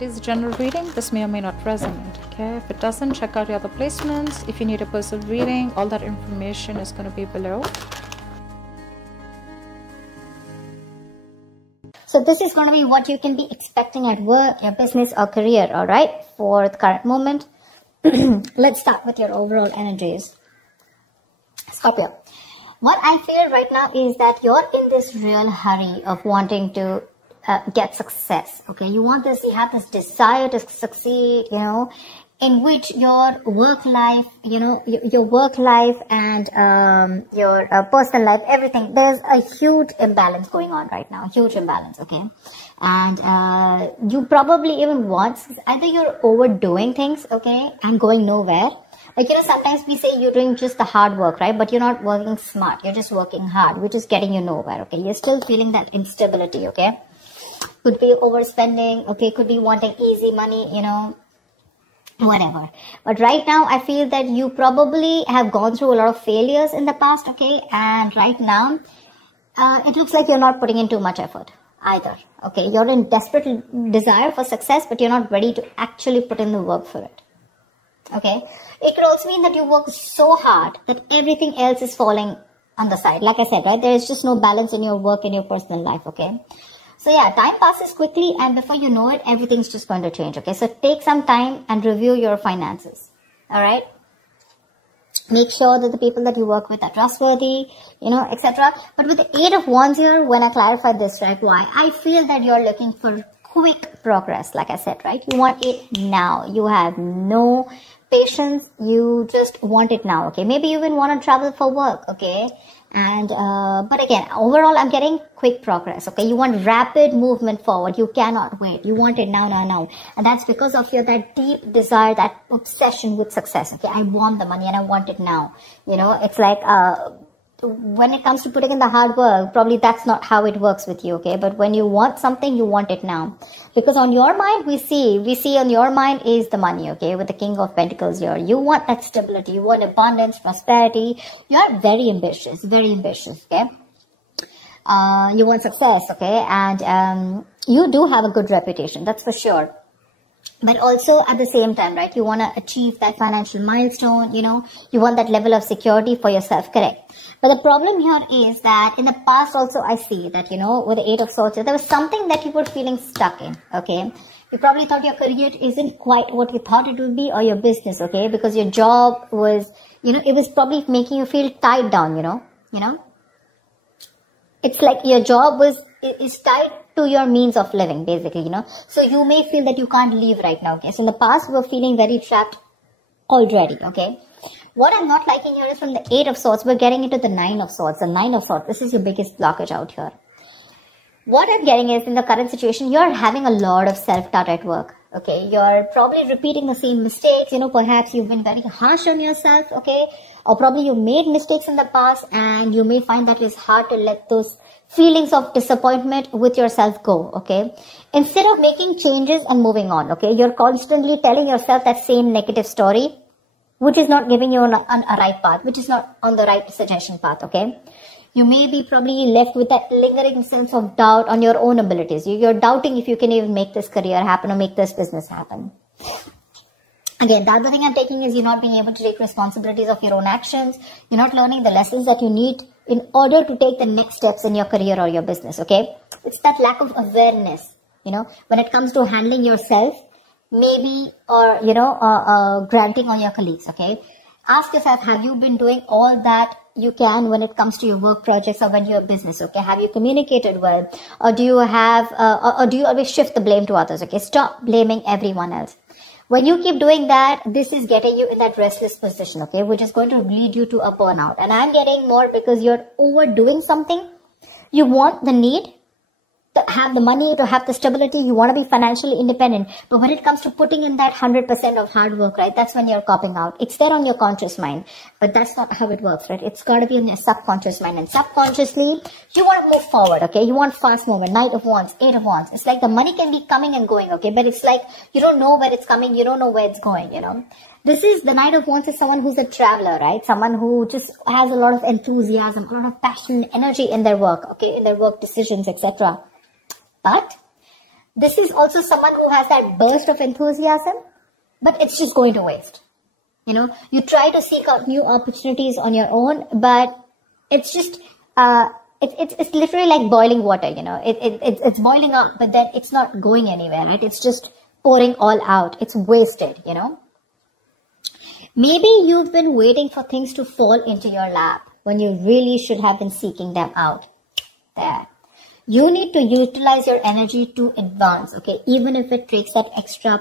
It is a general reading. This may or may not resonate. Okay, if it doesn't, check out your other placements. If you need a personal reading, all that information is going to be below. So this is going to be what you can be expecting at work, your business or career, all right, for the current moment. Let's start with your overall energies. Scorpio, what I feel right now is that you're in this real hurry of wanting to get success. Okay, you have this desire to succeed, you know, in which your work life, you know, your work life and your personal life, everything, there's a huge imbalance going on right now, huge imbalance. Okay, and you probably even want, either you're overdoing things, okay, and going nowhere. Like, you know, sometimes we say you're doing just the hard work, right? But you're not working smart. You're just working hard, which is getting you nowhere. Okay, you're still feeling that instability. Okay, could be overspending. Okay, could be wanting easy money, you know, whatever. But right now I feel that you probably have gone through a lot of failures in the past. Okay, and right now it looks like you're not putting in too much effort either. Okay, you're in desperate desire for success, but you're not ready to actually put in the work for it. Okay, it could also mean that you work so hard that everything else is falling on the side. Like I said, right, there is just no balance in your work and your personal life. Okay, so yeah, time passes quickly, and before you know it, everything's just going to change. Okay, so take some time and review your finances. All right, make sure that the people that you work with are trustworthy, you know, etc. But with the 8 of Wands here, when I clarify this, right, why I feel that you're looking for quick progress. Like I said, right, you want it now. You have no patience, you just want it now. Okay, maybe you even want to travel for work. Okay, and but again, overall I'm getting quick progress. Okay, you want rapid movement forward. You cannot wait. You want it now, and that's because of your that deep desire, that obsession with success. Okay, I want the money and I want it now. You know, it's like when it comes to putting in the hard work, probably that's not how it works with you. Okay, but when you want something, you want it now, because on your mind we see on your mind is the money. Okay, with the King of Pentacles here, you want that stability, you want abundance, prosperity. You're very ambitious. Okay, you want success. Okay, and you do have a good reputation, that's for sure. But also at the same time, right, you want to achieve that financial milestone, you know, you want that level of security for yourself, correct? But the problem here is that in the past also I see that, you know, with the 8 of Swords, there was something that you were feeling stuck in. Okay, you probably thought your career isn't quite what you thought it would be, or your business. Okay, because your job was, you know, it was probably making you feel tied down, you know, it's like your job is tied to your means of living, basically, you know. So you may feel that you can't leave right now. Okay, so in the past we were feeling very trapped already. Okay, what I'm not liking here is from the 8 of Swords, we're getting into the 9 of Swords. The 9 of Swords, this is your biggest blockage out here. What I'm getting is, in the current situation, you're having a lot of self-doubt at work. Okay, you're probably repeating the same mistakes. You know, perhaps you've been very harsh on yourself. Okay, or probably you made mistakes in the past, and you may find that it's hard to let those feelings of disappointment with yourself go. Okay, instead of making changes and moving on, okay, you're constantly telling yourself that same negative story, which is not giving you on a right path, which is not on the right suggestion path. Okay, you may be probably left with that lingering sense of doubt on your own abilities. You're doubting if you can even make this career happen or make this business happen. Again, the other thing I'm taking is you're not being able to take responsibilities of your own actions. You're not learning the lessons that you need in order to take the next steps in your career or your business. Okay, it's that lack of awareness, you know, when it comes to handling yourself, maybe, or, you know, granting on your colleagues. Okay, ask yourself, have you been doing all that you can when it comes to your work projects or when you're a business? Okay, have you communicated well, or do you have or do you always shift the blame to others? Okay, stop blaming everyone else. When you keep doing that, this is getting you in that restless position, okay, which is going to lead you to a burnout. And I'm getting more because you're overdoing something. You want the need to have the money, to have the stability. You want to be financially independent. But when it comes to putting in that 100% of hard work, right, that's when you're copping out. It's there on your conscious mind, but that's not how it works, right? It's got to be on your subconscious mind. And subconsciously, you want to move forward, okay? You want fast movement. Knight of Wands, 8 of Wands. It's like the money can be coming and going, okay? But it's like you don't know where it's coming. You don't know where it's going, you know? This is, the Knight of Wands is someone who's a traveler, right? Someone who just has a lot of enthusiasm, a lot of passion, energy in their work, okay? In their work decisions, etc. But This is also someone who has that burst of enthusiasm, but it's just going to waste. You know, you try to seek out new opportunities on your own, but it's just, it's literally like boiling water, you know, it's boiling up, but then it's not going anywhere, right? It's just pouring all out. It's wasted, you know. Maybe you've been waiting for things to fall into your lap when you really should have been seeking them out. There. You need to utilize your energy to advance, okay? Even if it takes that extra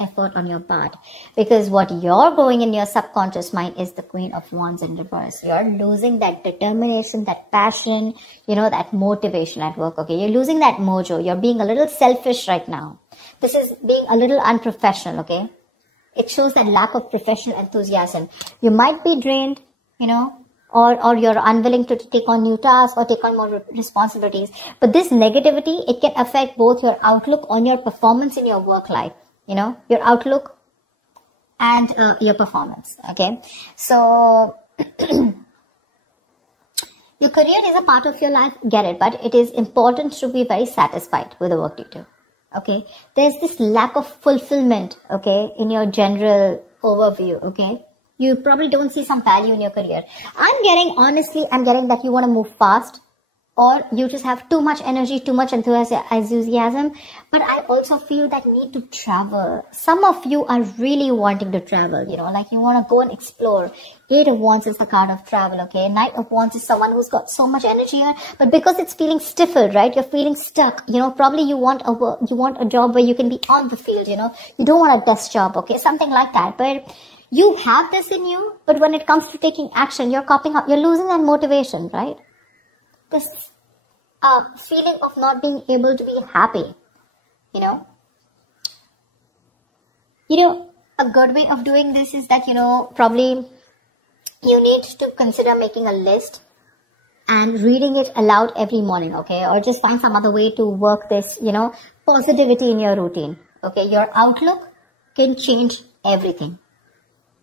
effort on your part. Because what you're going in your subconscious mind is the Queen of Wands in reverse. You're losing that determination, that passion, you know, that motivation at work, okay? You're losing that mojo. You're being a little selfish right now. This is being a little unprofessional, okay? It shows that lack of professional enthusiasm. You might be drained, you know, or you're unwilling to take on new tasks or take on more responsibilities. But this negativity, it can affect both your outlook on your performance in your work life, you know, your outlook and your performance, okay? So, your career is a part of your life, get it, but it is important to be very satisfied with the work you do, okay? There's this lack of fulfillment, okay, in your general overview, okay? You probably don't see some value in your career. Honestly, I'm getting that you want to move fast, or you just have too much energy, too much enthusiasm. But I also feel that need to travel. Some of you are really wanting to travel, you know, like you want to go and explore. Eight of Wands is the card of travel, okay? Knight of Wands is someone who's got so much energy here, but because it's feeling stifled, right? You're feeling stuck, you know, probably you want a job where you can be on the field, you know? You don't want a desk job, okay? Something like that. But you have this in you, but when it comes to taking action, you're losing that motivation, right? This feeling of not being able to be happy, you know. A good way of doing this is that, you know, probably you need to consider making a list and reading it aloud every morning, okay? Or just find some other way to work this, you know, positivity in your routine, okay? Your outlook can change everything.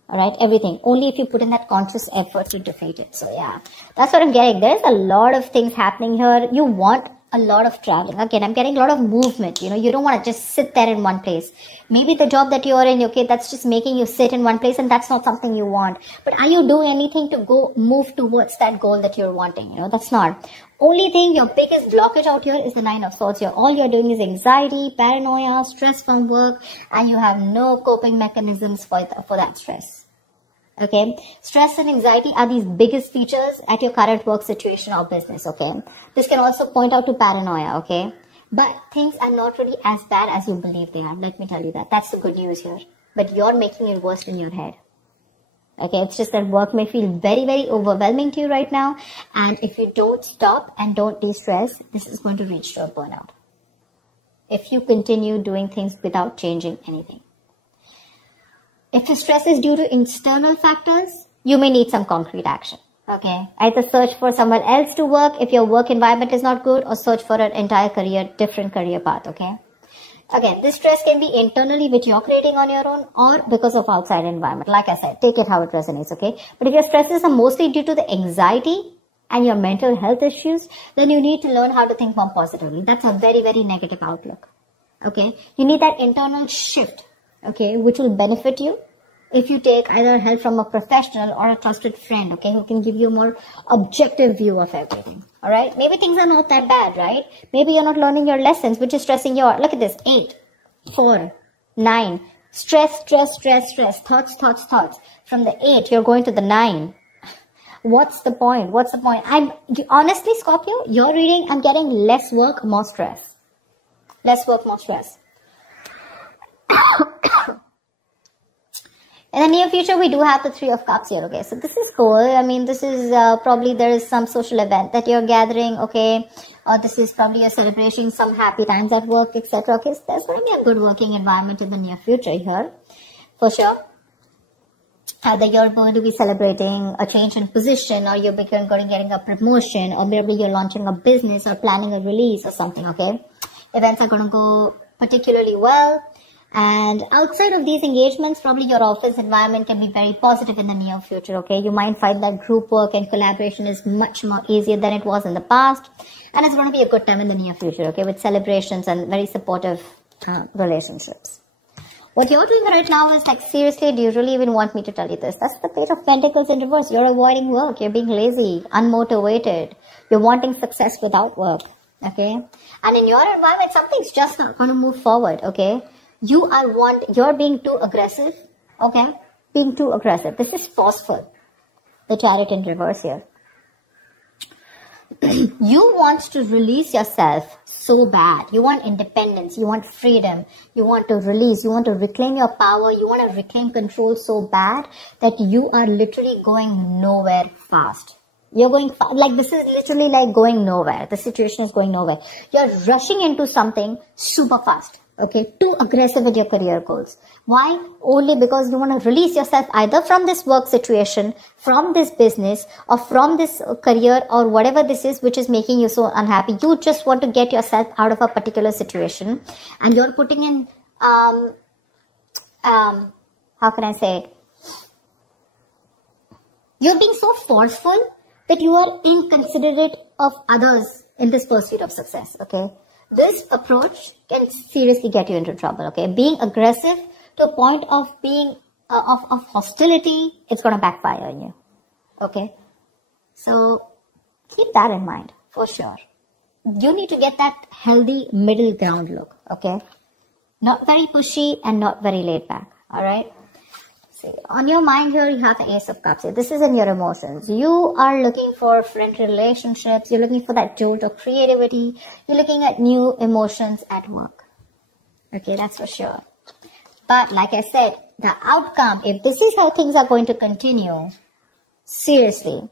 Alright, everything. Only if you put in that conscious effort to defeat it. So yeah, that's what I'm getting. There's a lot of things happening here. You want a lot of traveling. Again, I'm getting a lot of movement. You know, you don't want to just sit there in one place. Maybe the job that you're in, okay, that's just making you sit in one place, and that's not something you want. But are you doing anything to move towards that goal that you're wanting? You know, that's not. Only thing, your biggest blockage out here is the Nine of Swords. All you're doing is anxiety, paranoia, stress from work, and you have no coping mechanisms for that stress. Okay, stress and anxiety are these biggest features at your current work situation or business, okay? This can also point out to paranoia, okay? But things are not really as bad as you believe they are. Let me tell you that. That's the good news here. But you're making it worse in your head. Okay, it's just that work may feel very, very overwhelming to you right now. And if you don't stop and don't de-stress, this is going to reach to a burnout. If you continue doing things without changing anything. If the stress is due to external factors, you may need some concrete action. Okay. Either search for someone else to work if your work environment is not good, or search for an entire different career path. Okay. Again, this stress can be internally, which you're creating on your own, or because of outside environment. Like I said, take it how it resonates. Okay. But if your stresses are mostly due to the anxiety and your mental health issues, then you need to learn how to think more positively. That's a very, very negative outlook. Okay. You need that internal shift. Okay, which will benefit you if you take either help from a professional or a trusted friend, okay, who can give you a more objective view of everything. All right, maybe things are not that bad, right? Maybe you're not learning your lessons, which is stressing you out. Look at this: 8, 4, 9. Stress, thoughts. From the 8, you're going to the 9. What's the point? Honestly, Scorpio, your reading, I'm getting less work, more stress. Less work, more stress. In the near future, we do have the 3 of Cups here, okay? So this is cool. I mean, this is probably there is some social event that you're gathering, okay? Or this is probably you're celebrating some happy times at work, etc. Okay, so there's going to be a good working environment in the near future here, for sure. Either you're going to be celebrating a change in position, or you're going to getting a promotion, or maybe you're launching a business or planning a release or something, okay? Events are going to go particularly well. And outside of these engagements, probably your office environment can be very positive in the near future, okay? You might find that group work and collaboration is much more easier than it was in the past. And it's going to be a good time in the near future, okay? With celebrations and very supportive relationships. What you're doing right now is like, seriously, do you really even want me to tell you this? That's the Page of Pentacles in reverse. You're avoiding work. You're being lazy, unmotivated. You're wanting success without work, okay? And in your environment, something's just not going to move forward, okay? You're being too aggressive, okay? Being too aggressive. This is forceful. The Chariot in reverse here. You want to release yourself so bad. You want independence. You want freedom. You want to release. You want to reclaim your power. You want to reclaim control so bad that you are literally going nowhere fast. You're going like, this is literally like going nowhere. The situation is going nowhere. You're rushing into something super fast. Okay, too aggressive with your career goals. Why? Only because you want to release yourself either from this work situation, from this business, or from this career, or whatever this is which is making you so unhappy. You just want to get yourself out of a particular situation, and you're putting in how can I say it? You're being so forceful that you are inconsiderate of others in this pursuit of success. Okay. This approach can seriously get you into trouble, okay? Being aggressive to a point of being, of hostility, it's going to backfire on you, okay? So, keep that in mind, for sure. You need to get that healthy middle ground look, okay? Not very pushy and not very laid back, alright? On your mind here, you have the Ace of Cups here. This is in your emotions. You are looking for friend relationships. You're looking for that jolt of creativity. You're looking at new emotions at work. Okay, that's for sure. But like I said, the outcome, if this is how things are going to continue, seriously,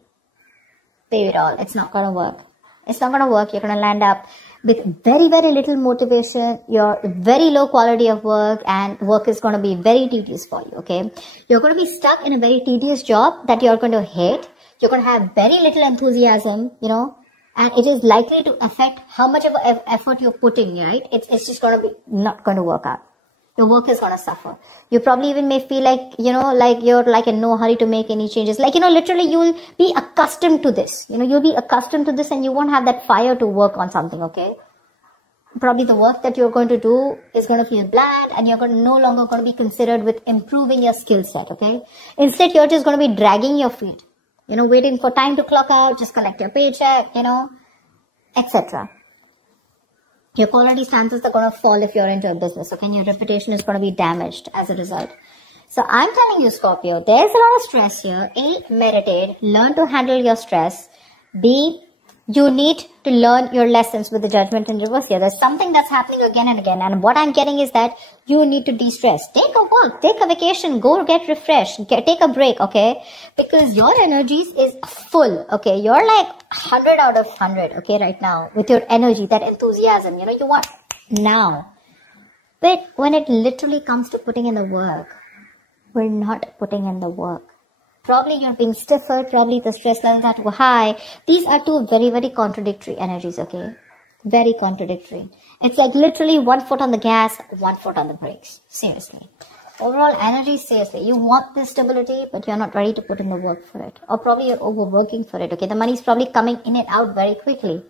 baby doll, it's not going to work. It's not going to work. You're going to land up with very, very little motivation, your very low quality of work, and work is going to be very tedious for you, okay? You're going to be stuck in a very tedious job that you're going to hate. You're going to have very little enthusiasm, you know, and it is likely to affect how much of an effort you're putting, right? It's just going to be not going to work out. Your work is going to suffer. You probably even may feel like, you know, like you're like in no hurry to make any changes. Like, you know, literally you'll be accustomed to this. You know, you'll be accustomed to this and you won't have that fire to work on something, okay? Probably the work that you're going to do is going to feel bland and you're no longer going to be considered with improving your skill set, okay? Instead, you're just going to be dragging your feet. You know, waiting for time to clock out, just collect your paycheck, you know, etc. Your quality standards are going to fall if you're into a business, okay? And your reputation is going to be damaged as a result. So I'm telling you, Scorpio, there's a lot of stress here. A, meditate, learn to handle your stress. B, you need to learn your lessons with the Judgment in reverse here. There's something that's happening again and again. And what I'm getting is that you need to de-stress. Take a walk, take a vacation, go get refreshed, take a break, okay? Because your energies is full, okay? You're like 100 out of 100, okay, right now. With your energy, that enthusiasm, you know, you want now. But when it literally comes to putting in the work, we're not putting in the work. Probably you're being stiffer, probably the stress levels are high. These are two very, very contradictory energies, okay? Very contradictory. It's like literally 1 foot on the gas, 1 foot on the brakes. Seriously. Overall energy, seriously. You want this stability, but you're not ready to put in the work for it. Or probably you're overworking for it, okay? The money's probably coming in and out very quickly.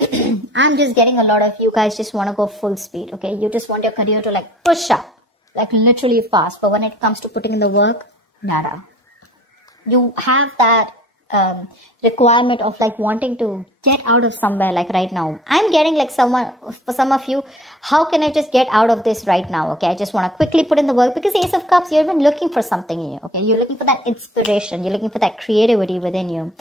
I'm just getting a lot of you guys just want to go full speed, okay? You just want your career to like push up, like literally fast. But when it comes to putting in the work, nada. You have that requirement of like wanting to get out of somewhere like right now. I'm getting like for some of you, how can I just get out of this right now? Okay, I just want to quickly put in the work because Ace of Cups, you've been looking for something in you. Okay, you're looking for that inspiration. You're looking for that creativity within you.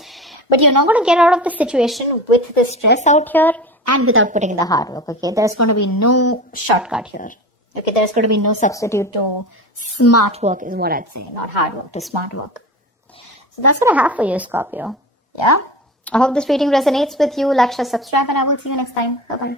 But you're not going to get out of the situation with the stress out here and without putting in the hard work. Okay, there's going to be no shortcut here. Okay, there's going to be no substitute to smart work is what I'd say. Not hard work, to smart work. So that's what I have for you, Scorpio. Yeah? I hope this reading resonates with you. Like, share, subscribe, and I will see you next time. Bye-bye.